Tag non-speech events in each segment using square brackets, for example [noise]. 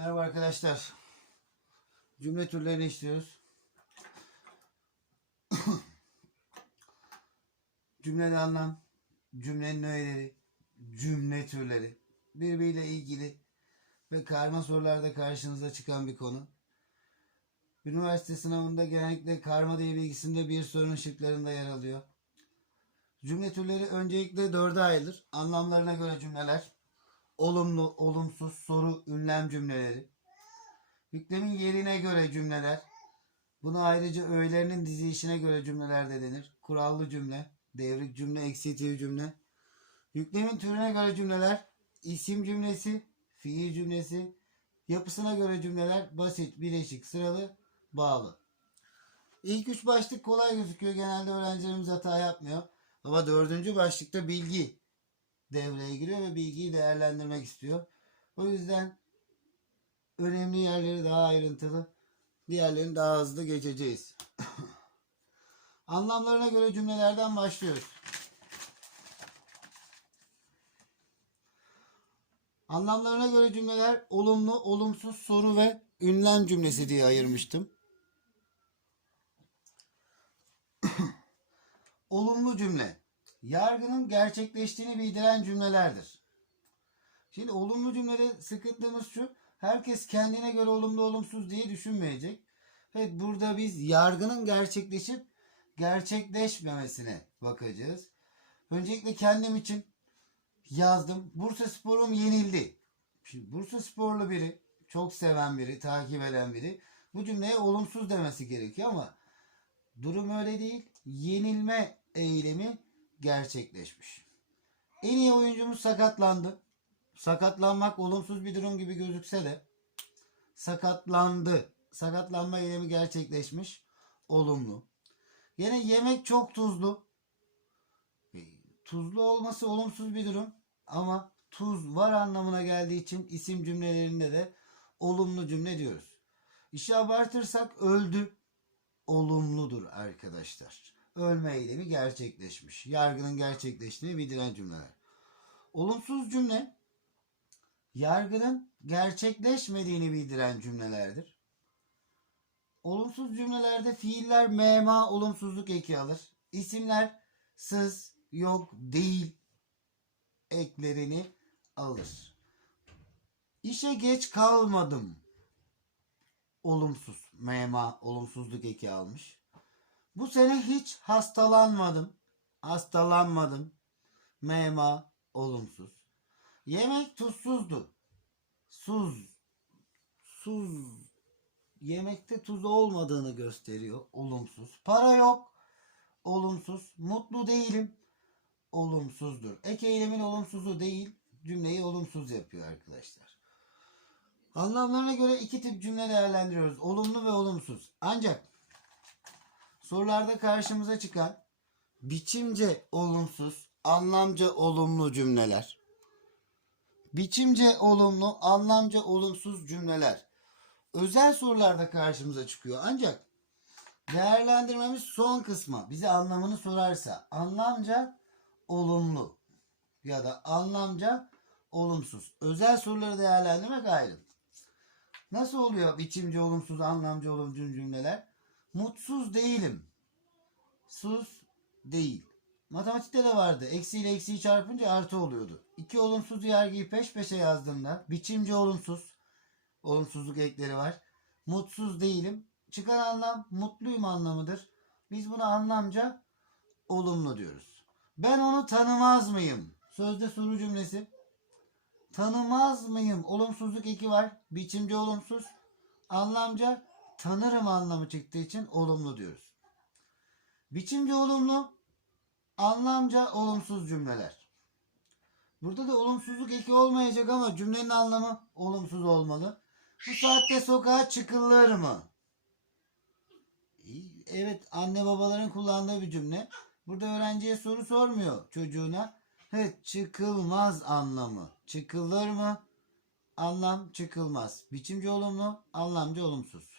Merhaba arkadaşlar. Cümle türlerini işliyoruz. [coughs] Cümlenin anlam, cümlenin öğeleri, cümle türleri, birbiriyle ilgili ve karma sorularda karşınıza çıkan bir konu. Üniversite sınavında genellikle karma diye bilgisinde bir sorunun şıklarında yer alıyor. Cümle türleri öncelikle dörde ayrılır. Anlamlarına göre cümleler, olumlu, olumsuz, soru, ünlem cümleleri. Yüklemin yerine göre cümleler. Buna ayrıca öğelerinin dizilişine göre cümleler de denir. Kurallı cümle, devrik cümle, eksitif cümle. Yüklemin türüne göre cümleler, isim cümlesi, fiil cümlesi, yapısına göre cümleler basit, bileşik, sıralı, bağlı. İlk üç başlık kolay gözüküyor. Genelde öğrencilerimiz hata yapmıyor. Ama dördüncü başlıkta bilgi devreye giriyor ve bilgiyi değerlendirmek istiyor. O yüzden önemli yerleri daha ayrıntılı, diğerlerini daha hızlı geçeceğiz. [laughs] Anlamlarına göre cümlelerden başlıyoruz. Anlamlarına göre cümleler olumlu, olumsuz, soru ve ünlem cümlesi diye ayırmıştım. [clears throat] Olumlu cümle. Yargının gerçekleştiğini bildiren cümlelerdir. Şimdi olumlu cümlede sıkıntımız şu. Herkes kendine göre olumlu olumsuz diye düşünmeyecek. Evet burada biz yargının gerçekleşip gerçekleşmemesine bakacağız. Öncelikle kendim için yazdım. Bursa Spor'um yenildi. Şimdi Bursa Sporlu biri, çok seven biri, takip eden biri bu cümleye olumsuz demesi gerekiyor ama durum öyle değil. Yenilme eylemi gerçekleşmiş. En iyi oyuncumuz sakatlandı. Sakatlanmak olumsuz bir durum gibi gözükse de sakatlandı. Sakatlanma eylemi gerçekleşmiş. Olumlu. Yine yemek çok tuzlu. E, Tuzlu olması olumsuz bir durum ama tuz var anlamına geldiği için isim cümlelerinde de olumlu cümle diyoruz. İşi abartırsak öldü. Olumludur arkadaşlar. Ölme eylemi gerçekleşmiş. Yargının gerçekleştiğini bildiren cümleler. Olumsuz cümle yargının gerçekleşmediğini bildiren cümlelerdir. Olumsuz cümlelerde fiiller mema olumsuzluk eki alır. İsimler sız, yok, değil eklerini alır. İşe geç kalmadım. Olumsuz. Mema olumsuzluk eki almış. Bu sene hiç hastalanmadım. Hastalanmadım. Mema olumsuz. Yemek tuzsuzdu. Suz. Suz. Yemekte tuz olmadığını gösteriyor. Olumsuz. Para yok. Olumsuz. Mutlu değilim. Olumsuzdur. Ek eylemin olumsuzu değil. Cümleyi olumsuz yapıyor arkadaşlar. Anlamlarına göre iki tip cümle değerlendiriyoruz. Olumlu ve olumsuz. Ancak sorularda karşımıza çıkan biçimce olumsuz, anlamca olumlu cümleler. Biçimce olumlu, anlamca olumsuz cümleler. Özel sorularda karşımıza çıkıyor. Ancak değerlendirmemiz son kısma. Bize anlamını sorarsa anlamca olumlu ya da anlamca olumsuz. Özel soruları değerlendirmek ayrı. Nasıl oluyor biçimci olumsuz, anlamcı olumsuz cümleler? Mutsuz değilim. Sus değil. Matematikte de vardı. Eksi ile eksiyi çarpınca artı oluyordu. İki olumsuz yargıyı peş peşe yazdığımda biçimci olumsuz, olumsuzluk ekleri var. Mutsuz değilim. Çıkan anlam mutluyum anlamıdır. Biz buna anlamca olumlu diyoruz. Ben onu tanımaz mıyım? Sözde soru cümlesi. Tanımaz mıyım? Olumsuzluk eki var. Biçimci olumsuz. Anlamca tanırım anlamı çıktığı için olumlu diyoruz. Biçimci olumlu. Anlamca olumsuz cümleler. Burada da olumsuzluk eki olmayacak ama cümlenin anlamı olumsuz olmalı. Bu saatte sokağa çıkılır mı? Evet anne babaların kullandığı bir cümle. Burada öğrenciye soru sormuyor çocuğuna. Evet çıkılmaz anlamı. Çıkılır mı? Anlam çıkılmaz. Biçimci olumlu, anlamcı olumsuz.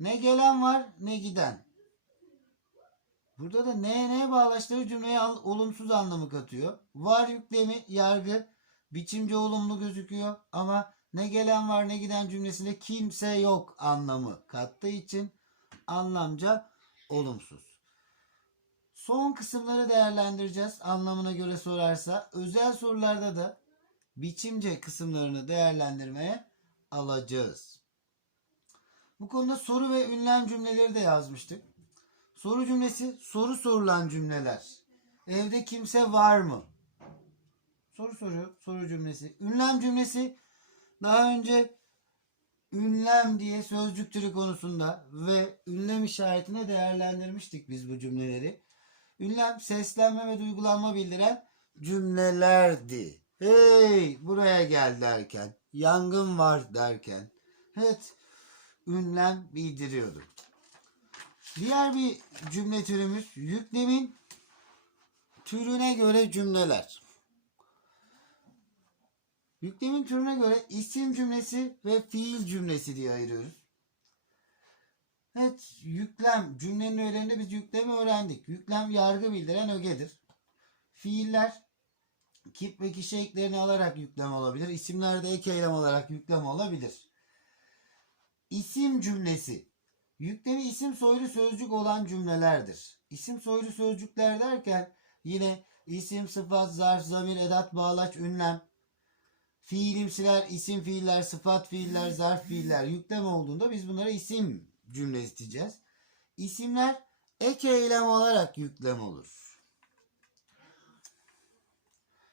Ne gelen var ne giden. Burada da ne neye bağlaştığı cümleye al- olumsuz anlamı katıyor. Var yüklemi yargı biçimci olumlu gözüküyor ama ne gelen var ne giden cümlesinde kimse yok anlamı kattığı için anlamca olumsuz. Son kısımları değerlendireceğiz anlamına göre sorarsa. Özel sorularda da biçimce kısımlarını değerlendirmeye alacağız. Bu konuda soru ve ünlem cümleleri de yazmıştık. Soru cümlesi soru sorulan cümleler. Evde kimse var mı? Soru soruyor. Soru cümlesi. Ünlem cümlesi daha önce ünlem diye sözcük türü konusunda ve ünlem işaretine değerlendirmiştik biz bu cümleleri. Ünlem seslenme ve duygulanma bildiren cümlelerdi. Hey buraya gel derken, yangın var derken. Evet ünlem bildiriyordu. Diğer bir cümle türümüz yüklemin türüne göre cümleler. Yüklemin türüne göre isim cümlesi ve fiil cümlesi diye ayırıyoruz. Evet, yüklem cümlenin öğelerinde biz yüklemi öğrendik. Yüklem yargı bildiren ögedir. Fiiller kip ve kişi eklerini alarak yüklem olabilir. İsimler de ek eylem olarak yüklem olabilir. İsim cümlesi yüklemi isim soylu sözcük olan cümlelerdir. İsim soylu sözcükler derken yine isim, sıfat, zarf, zamir, edat, bağlaç, ünlem, fiilimsiler, isim fiiller, sıfat fiiller, zarf fiiller yüklem olduğunda biz bunlara isim cümlesi diyeceğiz. İsimler ek eylem olarak yüklem olur.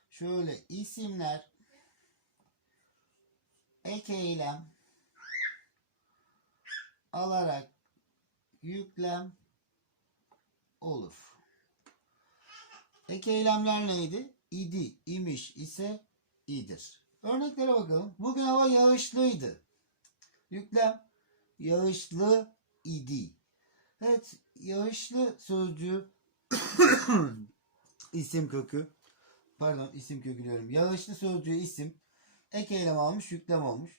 Şöyle isimler ek eylem alarak yüklem olur. Ek eylemler neydi? İdi, imiş, ise, idir. Örneklere bakalım. Bugün hava yağışlıydı. Yüklem yağışlı idi. Evet, yağışlı sözcüğü [coughs] isim kökü. Pardon, isim kökü diyorum. Yağışlı sözcüğü isim. Ek eylem almış, yüklem olmuş.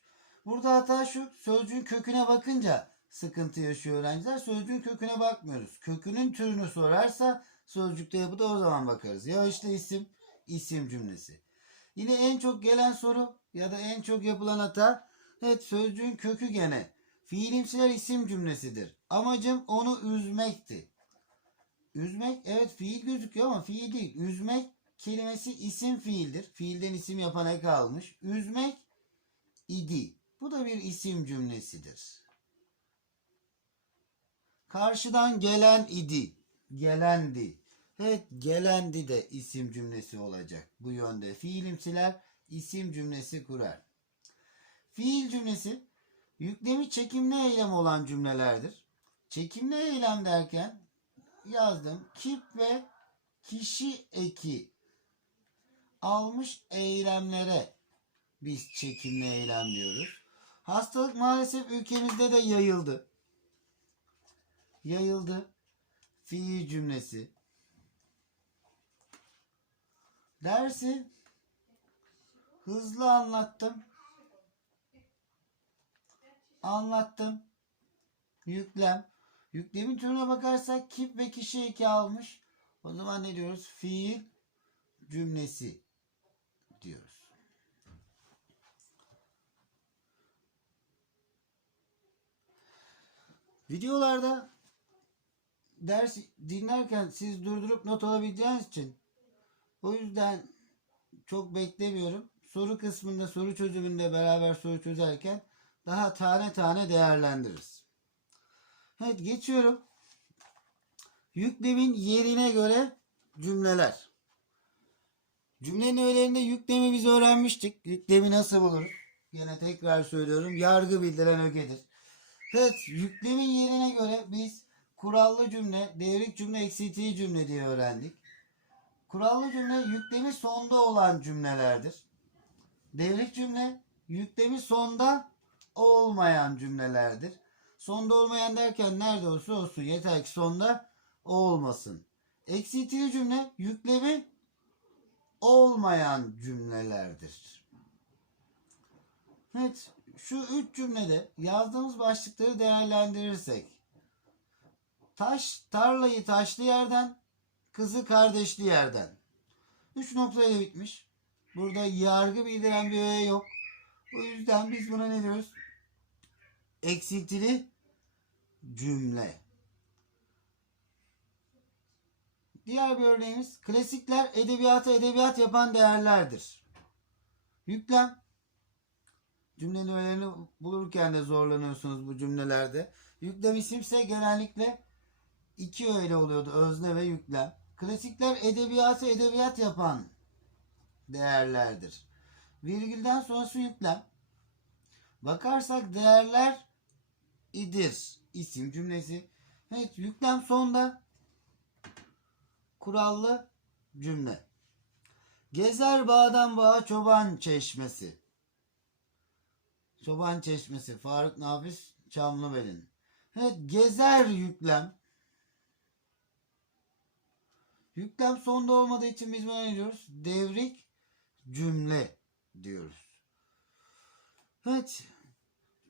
Burada hata şu. Sözcüğün köküne bakınca sıkıntı yaşıyor öğrenciler. Sözcüğün köküne bakmıyoruz. Kökünün türünü sorarsa sözcükte yapıda o zaman bakarız. Yağışlı isim, isim cümlesi. Yine en çok gelen soru ya da en çok yapılan hata evet sözcüğün kökü gene fiilimsiler isim cümlesidir. Amacım onu üzmekti. Üzmek evet fiil gözüküyor ama fiil değil. Üzmek kelimesi isim fiildir. Fiilden isim yapan ek almış. Üzmek idi. Bu da bir isim cümlesidir. Karşıdan gelen idi. Gelendi. Evet gelendi de isim cümlesi olacak bu yönde. Fiilimsiler isim cümlesi kurar. Fiil cümlesi yüklemi çekimli eylem olan cümlelerdir. Çekimli eylem derken yazdım. Kip ve kişi eki almış eylemlere biz çekimli eylem diyoruz. Hastalık maalesef ülkemizde de yayıldı. Yayıldı. Fiil cümlesi. Dersi hızlı anlattım. Anlattım. Yüklem. Yüklemin türüne bakarsak kip ve kişi eki almış. O zaman ne diyoruz? Fiil cümlesi diyoruz. Videolarda ders dinlerken siz durdurup not alabileceğiniz için o yüzden çok beklemiyorum. Soru kısmında soru çözümünde beraber soru çözerken daha tane tane değerlendiririz. Evet geçiyorum. Yüklemin yerine göre cümleler. Cümlenin öğelerinde yüklemi biz öğrenmiştik. Yüklemi nasıl buluruz? Yine tekrar söylüyorum. Yargı bildiren ögedir. Evet yüklemin yerine göre biz kurallı cümle, devrik cümle, eksiltici cümle diye öğrendik. Kurallı cümle yüklemi sonda olan cümlelerdir. Devrik cümle yüklemi sonda olmayan cümlelerdir. Sonda olmayan derken nerede olsa olsun yeter ki sonda o olmasın. Eksiltici cümle yüklemi olmayan cümlelerdir. Evet şu üç cümlede yazdığımız başlıkları değerlendirirsek taş tarlayı taşlı yerden kızı kardeşli yerden. Üç noktayla bitmiş. Burada yargı bildiren bir öğe yok. O yüzden biz buna ne diyoruz? Eksiltili cümle. Diğer bir örneğimiz klasikler edebiyata edebiyat yapan değerlerdir. Yüklem cümlenin öğelerini bulurken de zorlanıyorsunuz bu cümlelerde. Yüklem isimse genellikle iki öğe oluyordu özne ve yüklem. Klasikler edebiyatı edebiyat yapan değerlerdir. Virgülden sonrası yüklem. Bakarsak değerler idir isim cümlesi. Evet yüklem sonda kurallı cümle. Gezer bağdan bağa çoban çeşmesi. Çoban çeşmesi Faruk Nafiz Çamlıbel'in. Evet gezer yüklem. Yüklem sonda olmadığı için biz buna ne diyoruz? Devrik cümle diyoruz. Evet.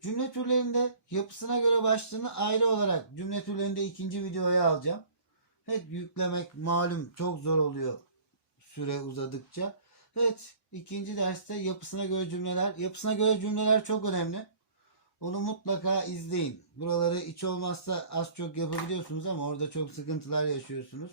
Cümle türlerinde yapısına göre başlığını ayrı olarak cümle türlerinde ikinci videoya alacağım. Evet yüklemek malum çok zor oluyor süre uzadıkça. Evet ikinci derste yapısına göre cümleler. Yapısına göre cümleler çok önemli. Onu mutlaka izleyin. Buraları hiç olmazsa az çok yapabiliyorsunuz ama orada çok sıkıntılar yaşıyorsunuz.